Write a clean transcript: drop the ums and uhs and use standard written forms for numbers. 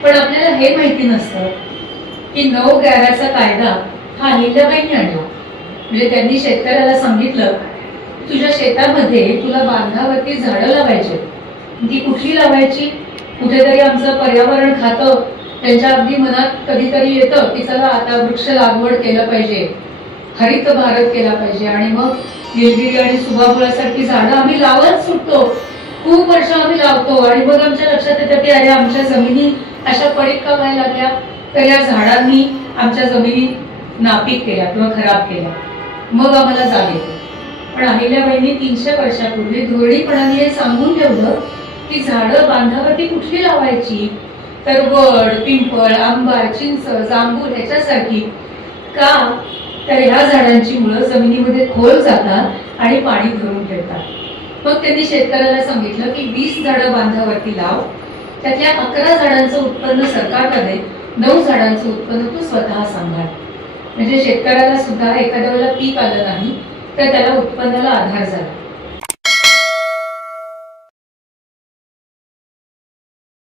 पण आपल्याला हे माहिती नसतं की 9/11चा कायदा हा अहिल्याबाईंनी आणला. म्हणजे त्यांनी शेतकऱ्याला सांगितलं, तुझ्या शेतामध्ये तुला बांधावरती झाडं लावायची, ती कुठली लावायची? कुठेतरी आमचं पर्यावरण खातं त्यांच्या अगदी मनात कधीतरी येतं की चला आता वृक्ष लागवड केलं पाहिजे, हरित भारत केला पाहिजे. आणि मग निलगिरी आणि सुभाफुलासारखी झाडं आम्ही लावत सुटतो, खूप वर्ष आम्ही लावतो आणि मग आमच्या लक्षात येतं की अरे आमच्या जमिनी अशा पडीक का व्हायला लागल्या, तर या झाडांनी आमच्या जमिनी नापीक केल्या किंवा खराब केल्या. मग आम्हाला जाग येते. पण अहिल्याबाईंनी 300 वर्षापूर्वी धोरणीपणाने हे सांगून ठेवलं की झाडं बांधावरती कुठली लावायची, तर वड, पिंपळ, आंबा, चिंच, जांभूळ ह्याच्यासारखी. का? तर ह्या झाडांची मुळं जमिनीमध्ये खोल जातात आणि पाणी धरून ठेवतात. मग त्यांनी शेतकऱ्याला सांगितलं की 20 झाडं बांधावरती लाव, त्यातल्या 11 झाडांचं उत्पन्न सरकारला दे, 9 झाडांचं उत्पन्न तू स्वतः सांभाळ. म्हणजे शेतकऱ्याला सुद्धा एखाद्या वेळेला पीक आलं नाही तर त्याला उत्पन्नाला आधार झाला.